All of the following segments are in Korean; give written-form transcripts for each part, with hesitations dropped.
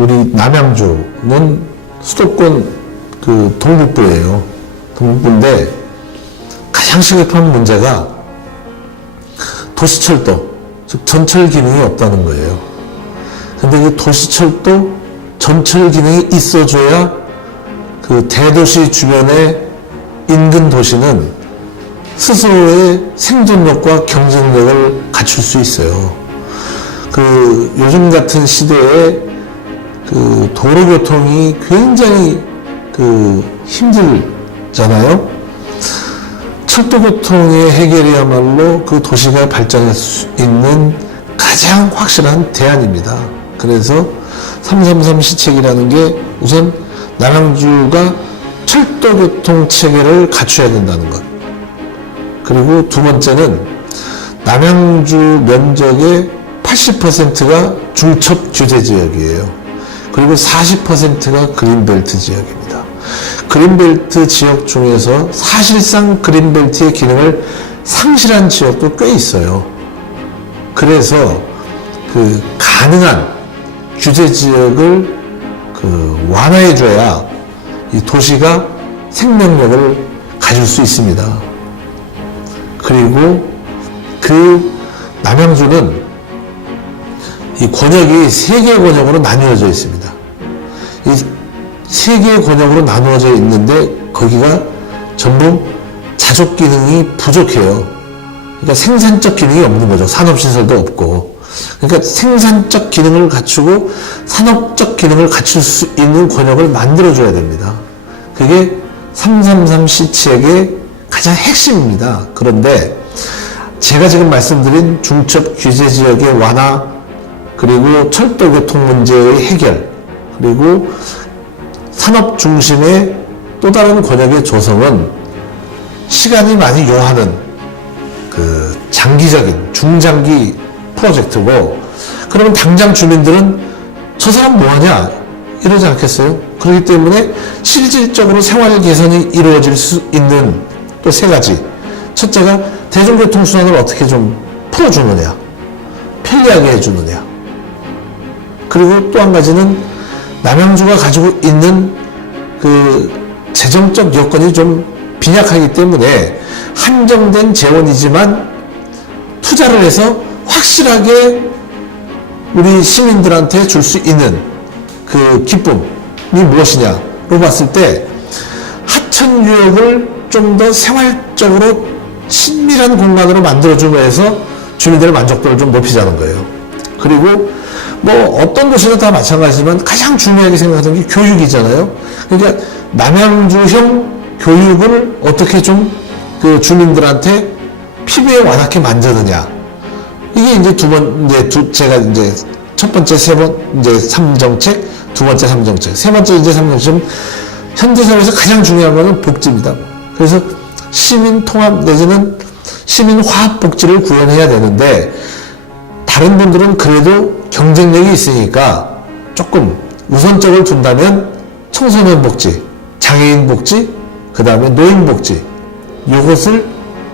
우리 남양주는 수도권 그 동북부예요. 동북부인데 가장 시급한 문제가 도시철도, 즉 전철 기능이 없다는 거예요. 근데 이 도시철도, 전철 기능이 있어줘야 그 대도시 주변의 인근 도시는 스스로의 생존력과 경쟁력을 갖출 수 있어요. 그 요즘 같은 시대에 그 도로교통이 굉장히 그 힘들잖아요. 철도교통의 해결이야말로 그 도시가 발전할 수 있는 가장 확실한 대안입니다. 그래서 333 시책이라는 게 우선 남양주가 철도교통 체계를 갖춰야 된다는 것. 그리고 두 번째는 남양주 면적의 80%가 중첩 규제 지역이에요. 그리고 40%가 그린벨트 지역입니다. 그린벨트 지역 중에서 사실상 그린벨트의 기능을 상실한 지역도 꽤 있어요. 그래서 그 가능한 규제 지역을 그 완화해줘야 이 도시가 생명력을 가질 수 있습니다. 그리고 그 남양주는 이 권역이 3개의 권역으로 나누어져 있습니다. 이 3개의 권역으로 나누어져 있는데 거기가 전부 자족 기능이 부족해요. 그러니까 생산적 기능이 없는 거죠. 산업시설도 없고. 그러니까 생산적 기능을 갖추고 산업적 기능을 갖출 수 있는 권역을 만들어줘야 됩니다. 그게 333 시책의 가장 핵심입니다. 그런데 제가 지금 말씀드린 중첩 규제 지역의 완화, 그리고 철도 교통 문제의 해결, 그리고 산업 중심의 또 다른 권역의 조성은 시간이 많이 요하는 그 장기적인 중장기 프로젝트고, 그러면 당장 주민들은 저 사람 뭐하냐 이러지 않겠어요? 그렇기 때문에 실질적으로 생활 개선이 이루어질 수 있는 또 3가지. 첫째가 대중교통 수단을 어떻게 좀 풀어주느냐, 편리하게 해주느냐. 그리고 또 한 가지는 남양주가 가지고 있는 그 재정적 여건이 좀 빈약하기 때문에 한정된 재원이지만 투자를 해서 확실하게 우리 시민들한테 줄 수 있는 그 기쁨이 무엇이냐로 봤을 때 하천 유역을 좀 더 생활적으로 친밀한 공간으로 만들어주면서 주민들의 만족도를 좀 높이자는 거예요. 그리고 뭐 어떤 도시나 다 마찬가지지만 가장 중요하게 생각하는 게 교육이잖아요. 그러니까 남양주형 교육을 어떻게 좀 그 주민들한테 피부에 와닿게 만드느냐. 이게 이제 제가 이제 첫 번째, 이제 3정책, 두 번째 3정책, 세 번째 이제 3정책은 현대 사회에서 가장 중요한 거는 복지입니다. 그래서 시민 통합 내지는 시민 화합 복지를 구현해야 되는데, 다른 분들은 그래도 경쟁력이 있으니까 조금 우선적을 둔다면 청소년 복지, 장애인 복지, 그 다음에 노인 복지, 이것을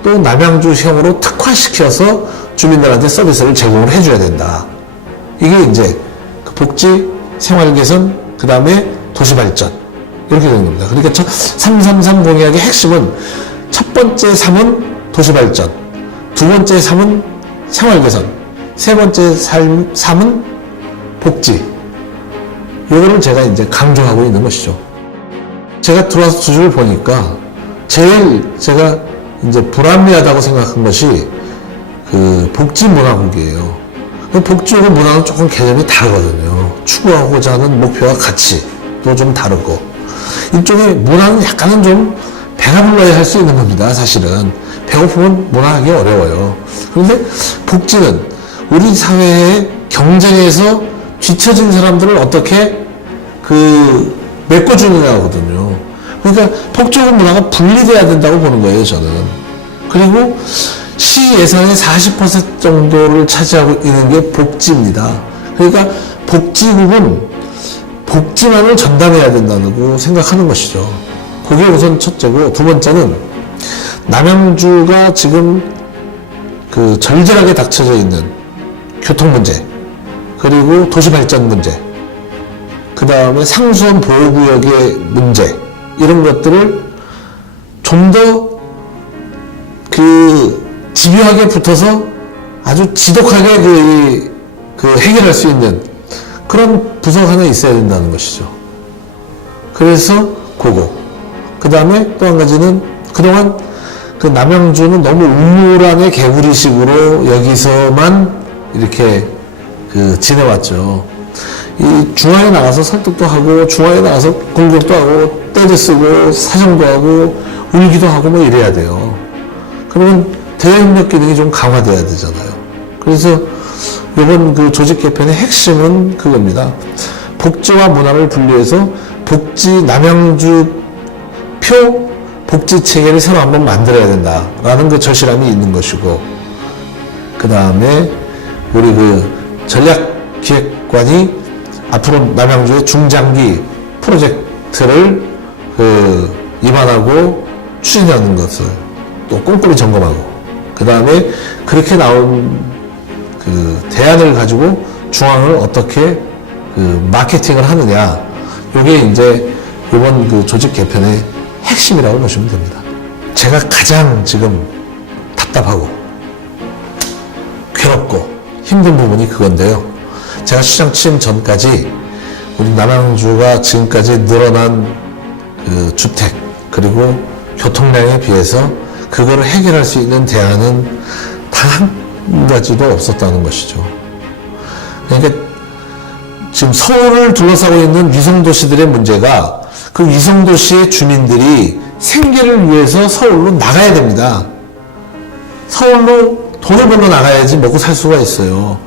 또 남양주형으로 특화시켜서 주민들한테 서비스를 제공을 해줘야 된다. 이게 이제 그 복지, 생활 개선, 그 다음에 도시 발전, 이렇게 되는 겁니다. 그러니까 333 공약의 핵심은 첫 번째 3은 도시 발전, 두 번째 3은 생활 개선, 세 번째 3은 복지. 이거를 제가 이제 강조하고 있는 것이죠. 제가 들어와서 두 줄을 보니까 제일 제가 이제 불합리하다고 생각한 것이 그 복지문화국이에요. 복지하고 문화는 조금 개념이 다르거든요. 추구하고자 하는 목표와 가치도 좀 다르고, 이쪽에 문화는 약간은 좀 배가 불러야 할 수 있는 겁니다. 사실은 배고프면 문화하기 어려워요. 그런데 복지는 우리 사회의 경쟁에서 뒤처진 사람들을 어떻게 메꿔주느냐거든요. 그러니까 복지하고 문화가 분리돼야 된다고 보는 거예요, 저는. 그리고 시 예산의 40% 정도를 차지하고 있는 게 복지입니다. 그러니까 복지국은 복지만을 전담해야 된다고 생각하는 것이죠. 그게 우선 첫째고, 두 번째는 남양주가 지금 그 절절하게 닥쳐져 있는 교통 문제, 그리고 도시 발전 문제, 그 다음에 상수원 보호구역의 문제, 이런 것들을 좀 더 집요하게 붙어서 아주 지독하게 해결할 수 있는 그런 부서가 하나 있어야 된다는 것이죠. 그래서 그거. 그 다음에 또 한 가지는 그동안 그 남양주는 너무 우물안의 개구리식으로 여기서만 이렇게 지내왔죠. 이 중앙에 나가서 설득도 하고, 중앙에 나가서 공격도 하고, 때도 쓰고, 사정도 하고, 울기도 하고 뭐 이래야 돼요. 그러면 대외협력 기능이 좀 강화돼야 되잖아요. 그래서 이번 그 조직 개편의 핵심은 그겁니다. 복지와 문화를 분리해서 남양주 표 복지 체계를 새로 한번 만들어야 된다라는 그 절실함이 있는 것이고, 그 다음에 우리 전략기획관이 앞으로 남양주의 중장기 프로젝트를 입안하고 추진하는 것을 또 꼼꼼히 점검하고, 그 다음에 그렇게 나온 대안을 가지고 중앙을 어떻게 마케팅을 하느냐, 이게 이제 이번 조직 개편의 핵심이라고 보시면 됩니다. 제가 가장 지금 답답하고 괴롭고 힘든 부분이 그건데요. 제가 시장 취임 전까지 우리 남양주가 지금까지 늘어난 주택 그리고 교통량에 비해서 그거를 해결할 수 있는 대안은 단 한 가지도 없었다는 것이죠. 그러니까 지금 서울을 둘러싸고 있는 위성도시들의 문제가 그 위성도시의 주민들이 생계를 위해서 서울로 나가야 됩니다. 서울로 돈을 벌러 나가야지 먹고 살 수가 있어요.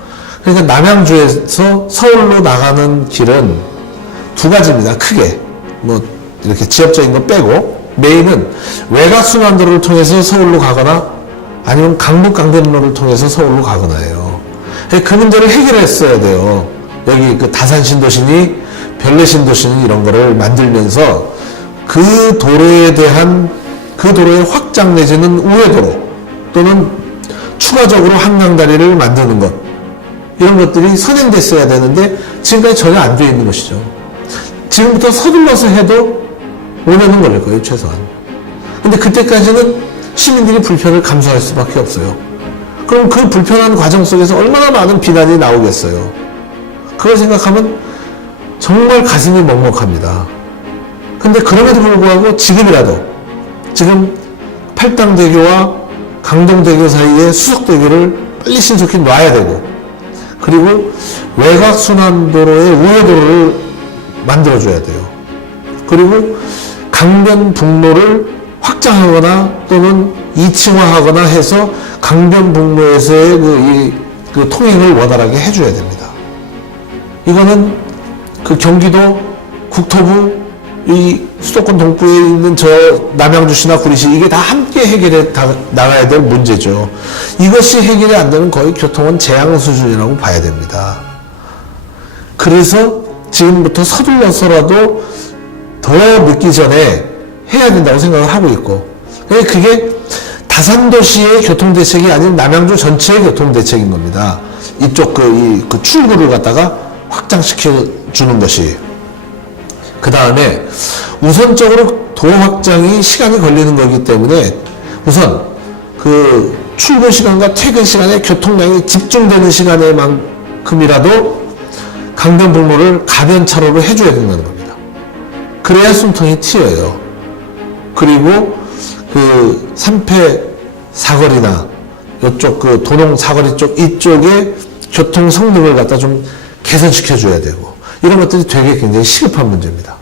그러니까 남양주에서 서울로 나가는 길은 두 가지입니다. 크게. 뭐 이렇게 지역적인 거 빼고 메인은 외곽순환도로를 통해서 서울로 가거나 아니면 강북 강변로를 통해서 서울로 가거나 해요. 그 문제를 해결했어야 돼요. 여기 다산신도시니 별내신도시니 이런 거를 만들면서 그 도로에 대한 그 도로의 확장 내지는 우회도로 또는 추가적으로 한강다리를 만드는 것, 이런 것들이 선행됐어야 되는데 지금까지 전혀 안 돼 있는 것이죠. 지금부터 서둘러서 해도 5년은 걸릴 거예요, 최소한. 근데 그때까지는 시민들이 불편을 감수할 수밖에 없어요. 그럼 그 불편한 과정 속에서 얼마나 많은 비난이 나오겠어요. 그걸 생각하면 정말 가슴이 먹먹합니다. 근데 그럼에도 불구하고 지금이라도, 지금 팔당대교와 강동대교 사이에 수석대교를 빨리 신속히 놔야 되고, 그리고 외곽순환도로의 우회도로를 만들어줘야 돼요. 그리고 강변북로를 확장하거나 또는 2층화하거나 해서 강변북로에서의 그 통행을 원활하게 해줘야 됩니다. 이거는 경기도 국토부 이 수도권 동부에 있는 남양주시나 구리시 이게 다 함께 해결해 나가야 될 문제죠. 이것이 해결이 안 되면 거의 교통은 재앙 수준이라고 봐야 됩니다. 그래서 지금부터 서둘러서라도 더 늦기 전에 해야 된다고 생각을 하고 있고, 그게 다산도시의 교통대책이 아닌 남양주 전체의 교통대책인 겁니다. 이쪽 그 출구를 갖다가 확장시켜 주는 것이. 그 다음에 우선적으로 도로 확장이 시간이 걸리는 거기 때문에 우선 출근 시간과 퇴근 시간에 교통량이 집중되는 시간에만큼이라도 강변북로를 가변차로로 해줘야 된다는 겁니다. 그래야 숨통이 트여요. 그리고 삼패 사거리나 이쪽 도농 사거리 쪽 이쪽에 교통 성능을 갖다 좀 개선시켜 줘야 되고, 이런 것들이 되게 굉장히 시급한 문제입니다.